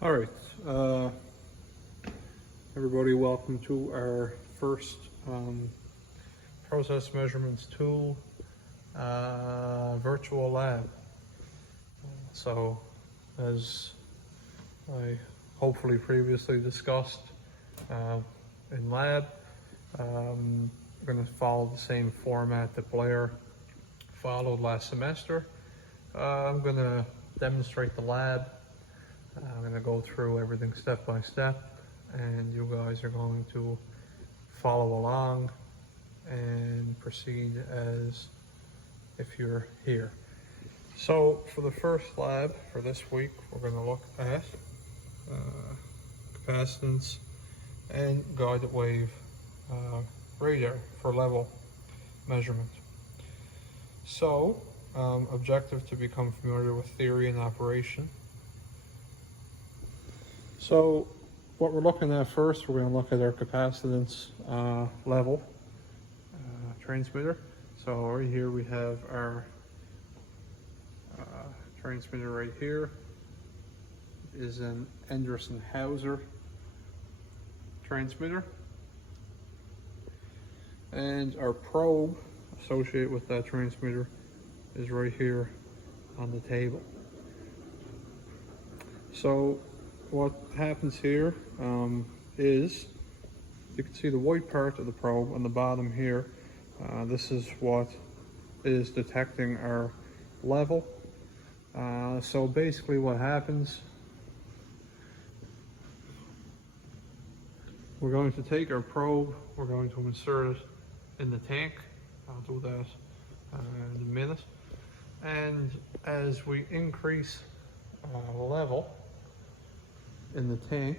All right, everybody, welcome to our first process measurements tool virtual lab. So, as I hopefully previously discussed in lab, we're going to follow the same format that Blair followed last semester. I'm going to demonstrate the lab. I'm going to go through everything step by step, and you guys are going to follow along and proceed as if you're here. So for the first lab for this week, we're going to look at capacitance and guided wave radar for level measurement. So objective to become familiar with theory and operation. So what we're looking at first, we're going to look at our capacitance level transmitter. So right here we have our transmitter right here. It is an Anderson-Hauser transmitter. And our probe associated with that transmitter is right here on the table. So what happens here is you can see the white part of the probe on the bottom here. This is what is detecting our level. So basically what happens, we're going to take our probe, we're going to insert it in the tank. I'll do that in a minute. And as we increase level in the tank,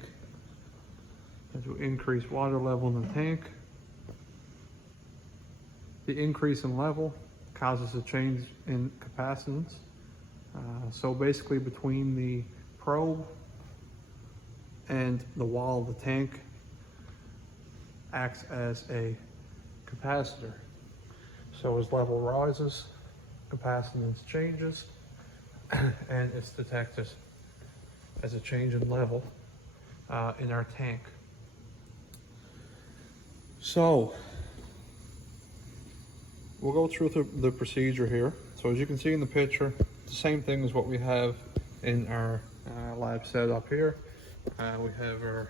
as we increase water level in the tank, the increase in level causes a change in capacitance. So basically between the probe and the wall of the tank acts as a capacitor. So as level rises, capacitance changes and it's detected as a change in level in our tank. So we'll go through the procedure here. So as you can see in the picture, the same thing as what we have in our lab setup here. We have our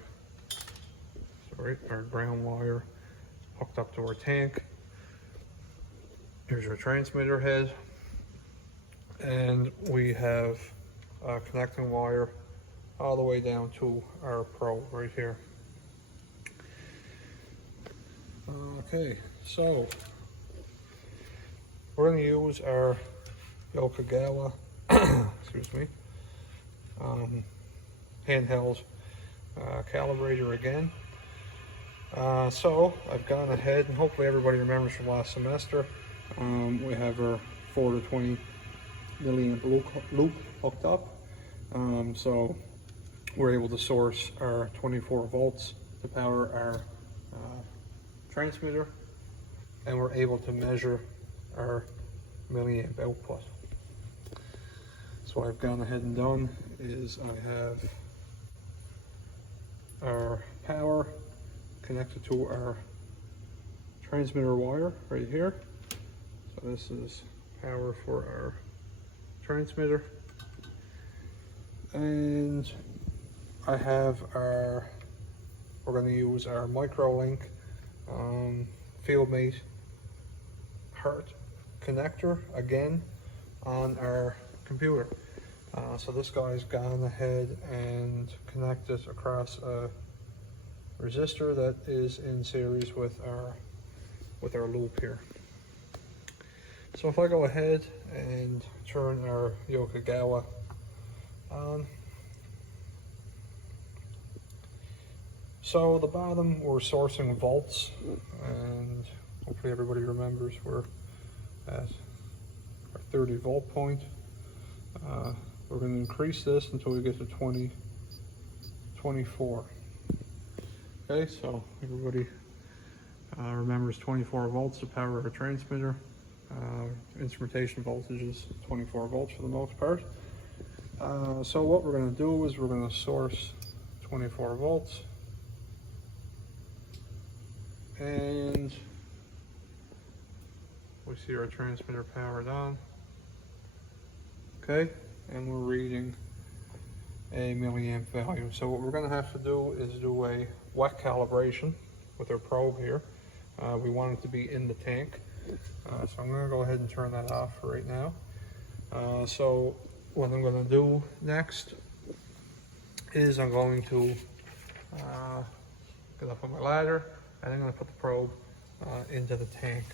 ground wire hooked up to our tank. Here's our transmitter head, and we have a connecting wire all the way down to our probe right here. Okay, so we're going to use our Yokogawa excuse me, handheld calibrator again. So I've gone ahead, and hopefully everybody remembers from last semester, we have our 4 to 20 milliamp loop hooked up. So we're able to source our 24 volts to power our transmitter, and we're able to measure our milliamp output. So what I've gone ahead and done is I have our power connected to our transmitter wire right here. So this is power for our transmitter, and I have we're going to use our MicroLink FieldMate Heart connector again on our computer. So this guy's gone ahead and connected across a resistor that is in series with our loop here. So if I go ahead and turn our Yokogawa on, so the bottom we're sourcing volts, and hopefully everybody remembers we're at our 30 volt point. We're going to increase this until we get to 24. Okay, so everybody remembers 24 volts to power our transmitter. Instrumentation voltage is 24 volts for the most part. So what we're going to do is we're going to source 24 volts. And we see our transmitter powered on. Okay, and we're reading a milliamp value. So what we're going to have to do is do a wet calibration with our probe here. We want it to be in the tank. So I'm going to go ahead and turn that off right now. So what I'm going to do next is I'm going to get up on my ladder and I'm going to put the probe into the tank.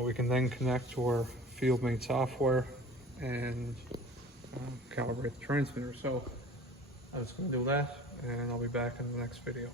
We can then connect to our FieldMate software and calibrate the transmitter. So I'm just going to do that and I'll be back in the next video.